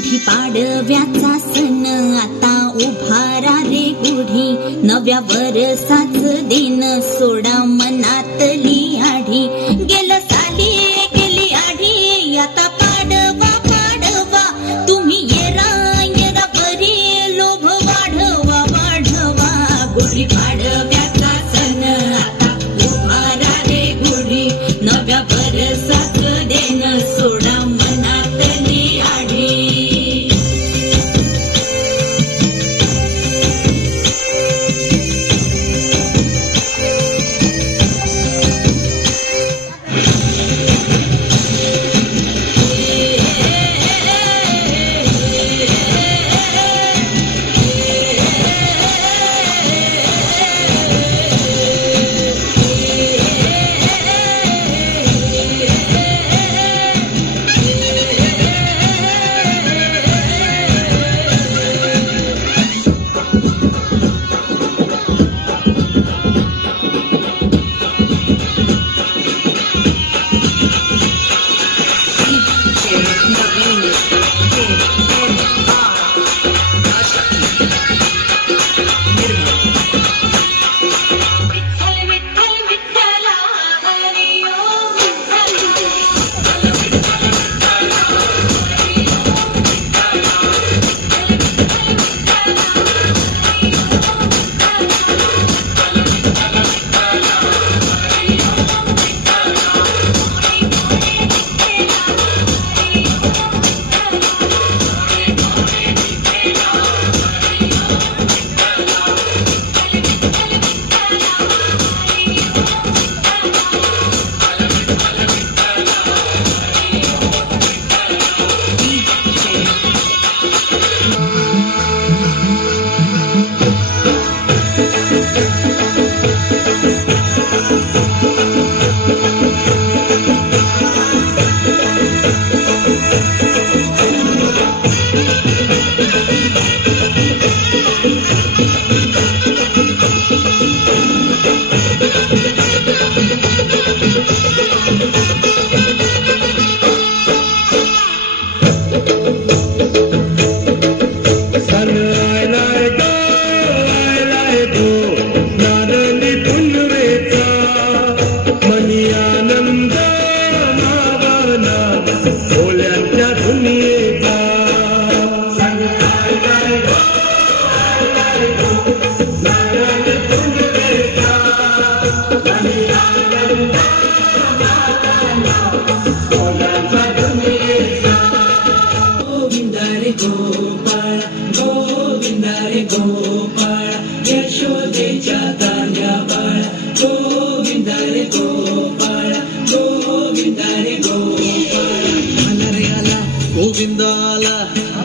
गुढी पाडव्याचा सण आता उभारा रे गुढी, नव्या वर्षाच दिन सोडा मनातली आढी. गेलं साली गेली आढी, आता पाडवा पाडवा, तुम्ही येरा येरा बरी लोभ वाढवा वाढवा. गुढी पाडव्याचा सण आता उभारा रे गुढी, नव्या वर्षाच दिन सोडा मनातली आढी.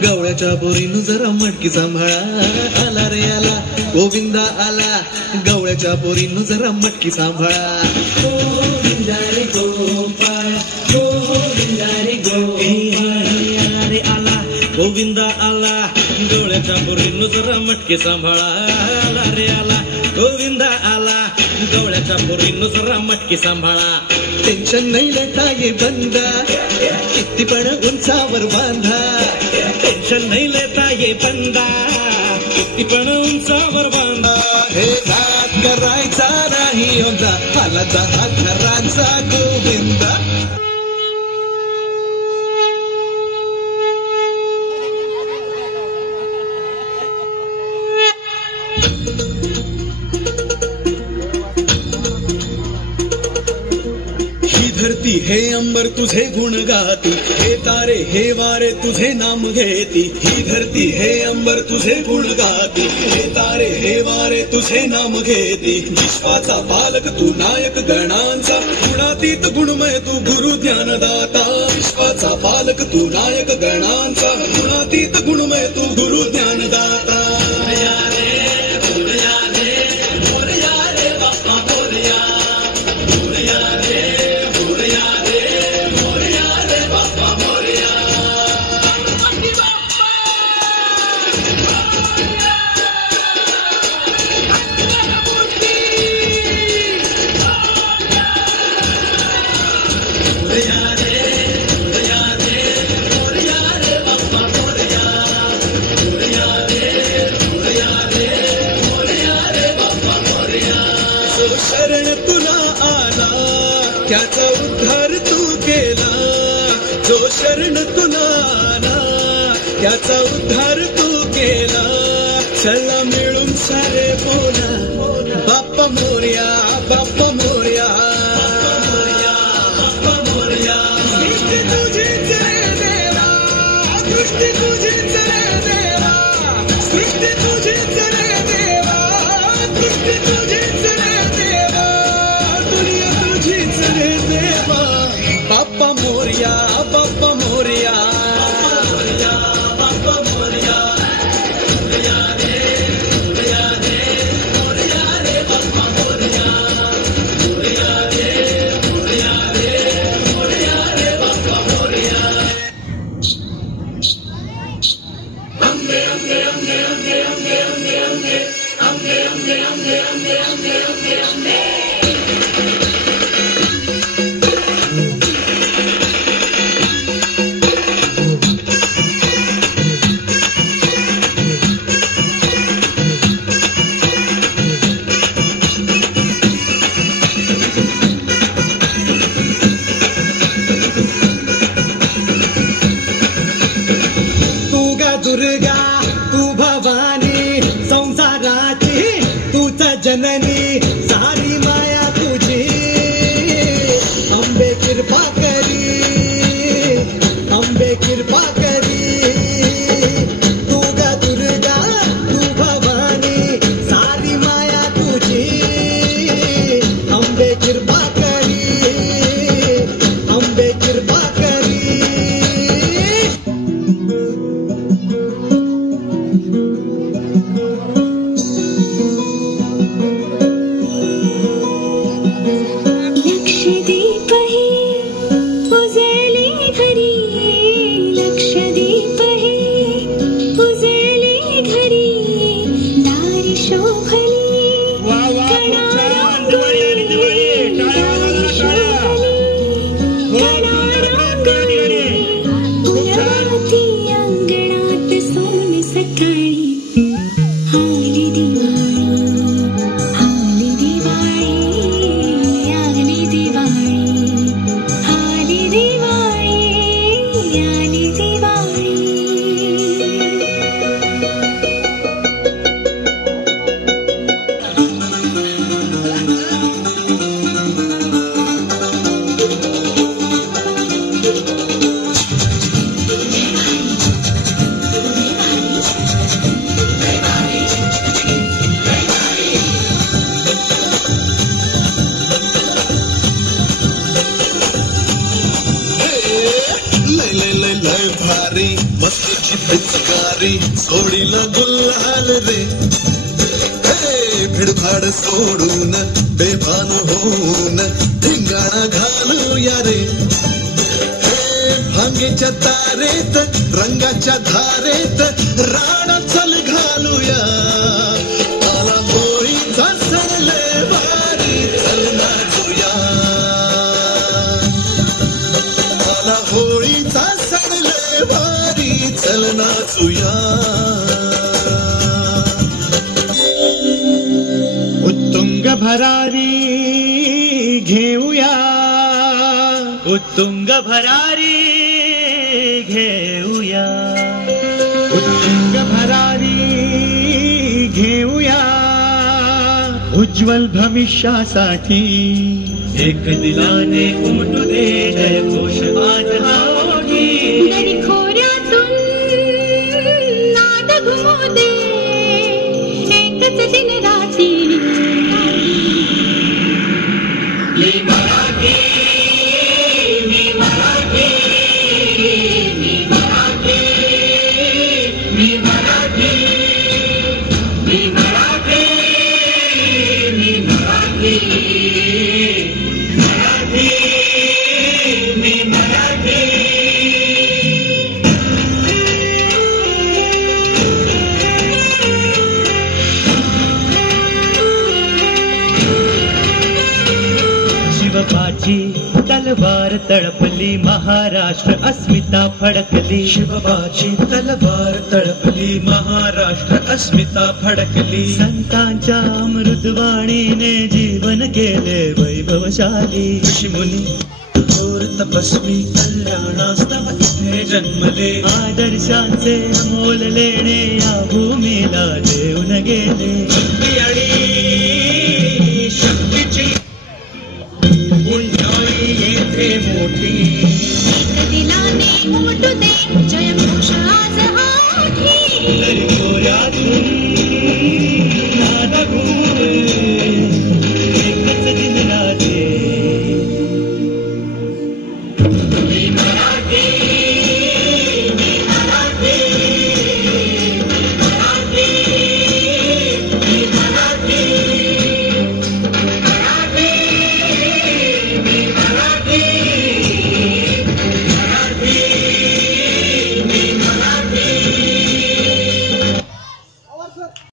गवळ्याच्या पोरीनं जरा मटकी सांभाळा. आला रे आला गोविंदा आला, गवळ्याच्या पोरीनं जरा मटकी सांभाळा. गोविंदा रे गोपाळ, गोविंदा रे गोपाळ. रे आला गोविंदा आला, गवळ्याच्या पोरीनं जरा मटकी सांभाळा. आला रे आला गोविंदा आला, गवळ्याच्या पोरीनं जरा मटकी सांभाळा. टेन्शन नाही लेता ये बंदा, किती पण उंचावर बांधा. टेन्शन नाही लेता ये बंदा, किती पण उंचावर बांधा. हे घात करायचा नाही होता, आला हा घराचा गोविंदा. धरती हे अंबर तुझे गुण गाती, हे तारे हे वारे तुझे नाम घेती. ही धरती हे अंबर तुझे गुण गाती, हे तारे हे वारे तुझे नाम घेती. विश्वाचा पालक तू नायक गणांचा, गुणातीत गुणमय तू गुरु ज्ञानदाता. विश्वाचा पालक तू नायक गणांचा, गुणातीत गुणमय तू गुरु ज्ञानदाता. शरण तुला ना, त्याचा उद्धार तू केला. चला मिळून सारे बोला, बाप्पा मोरया, बाप्पा मोरया. सृष्टी तुझीच रे देवा, सृष्टी तुझीच रे देवा, सृष्टी तुझीच रे देवा, सृष्टी तुझीच रे देवा, दुनिया तुझीच रे देवा. बाप्पा मोरया, बाप्पा मोरया. दुर्गा तू भवानी संसाराची तूच जननी, सारी माया तुझी. अंबे कृपा करी, अंबे कृपा करी. तू ग दुर्गा तू भवानी सारी माया तुझी. अंबे कृपा करी, अंबे कृपा करी. मस्तीची पिचकारी सोडीला गुल्हाल रे. भिडभाड सोडून बेभान होऊन धिंगाणा घालूया रे. भांगेच्या तारेत रंगाच्या धारेत राणा चल घालूया. आला होळीचा सण लय भारी चल नाचूया. आला होळीचा सण लय भारी चल नाचूया. उत्तुंग भरारी घेऊया, उत्तुंग भरारी घेऊया, उत्तुंग भरारी घेऊया. उज्ज्वल भविष्यासाठी एक दिलाने उमटू दे जय घोष आज हा ओढी. खोऱ्यातून नाद घुमू दे एकच दिन राती. मी मराठी, मी मराठी, मी मराठी, मी मराठी, मी मराठी, मी मराठी, मराठी, मी मराठी. शिवबाची तलवार तळपली महाराष्ट्र अस्मिता फडकली. शिवबाची तलवार तळपली महाराष्ट्र अस्मिता फडकली. संतांच्या अमृतवाणीने जीवन केले वैभवशाली. ऋषीमुनी थोर तपस्वी कल्याणास्तव इथे जन्मले आदर्शांचे अमोल लेणे या भूमीला देऊन गेले भक्ती आणि शक्तीची उंचाई येथे मोठी दिलाने मोठू